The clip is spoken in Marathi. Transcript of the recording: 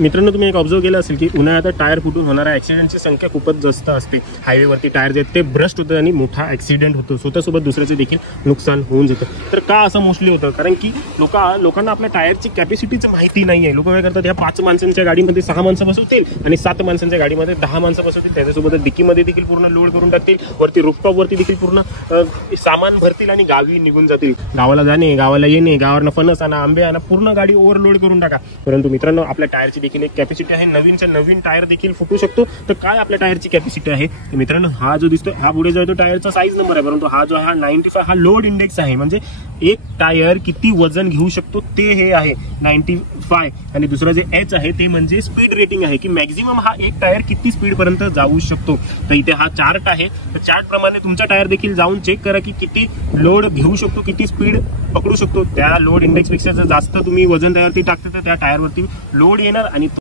मित्रांनो, तुम्ही एक ऑब्झर्व केलं असेल की उन्हाळ्यात टायर फुटून होणाऱ्या ऍक्सिडेंटची संख्या खूपच जास्त असते। हायवेवरती टायर जे ते ब्रस्ट होतं आणि मोठा ऍक्सिडेंट होतो, स्वतःसोबत दुसऱ्याचे देखील नुकसान होऊन जातं। तर का असं मोस्टली होतं? कारण की लोकांना आपल्या टायरची कॅपॅसिटीची माहिती नाहीये। लोक काय करतात, या 5 माणसांच्या गाडीमध्ये 6 माणसं बसवतील आणि 7 माणसांच्या गाडीमध्ये 10 माणसं बसवतील, त्याच्यासोबत डिकीमध्ये देखील पूर्ण लोड करून टाकतील, वरती रूफटॉप वरती देखील पूर्ण सामान भरतील आणि गावी निघून जातील। गावाला जाणे, गावाला येणे, गावावरनं फणस आणा, आंबे आणा, पूर्ण गाडी ओव्हरलोड करून टाका। परंतु मित्रांनो, आपल्या टायरची देखील एक कॅपॅसिटी आहे। नवीनच्या नवीन टायर देखील फुटू शकतो। तर काय आपल्या टायरची कॅपॅसिटी आहे मित्रांनो? हा जो दिसतो, हा पुढे जो आहे तो टायरचा साईज नंबर आहे, परंतु हा जो आहे 95 हा लोड इंडेक्स आहे। म्हणजे एक टायर किती वजन घेऊ शकतो ते हे आहे 95, आणि दुसरा जे एच आहे ते म्हणजे स्पीड रेटिंग आहे, की मॅक्झिमम हा एक टायर किती स्पीड पर्यंत जाऊ शकतो। तर इथे हा चार्ट आहे, तर चार्ट प्रमाणे तुमचा टायर देखील जाऊन चेक करा की किती लोड घेऊ शकतो, किती स्पीड पकडू शकतो। त्या लोड इंडेक्स पेक्षा जर जास्त तुम्ही वजन टायरवरती टाकते तर त्या टायरवरती लोड येणार आणि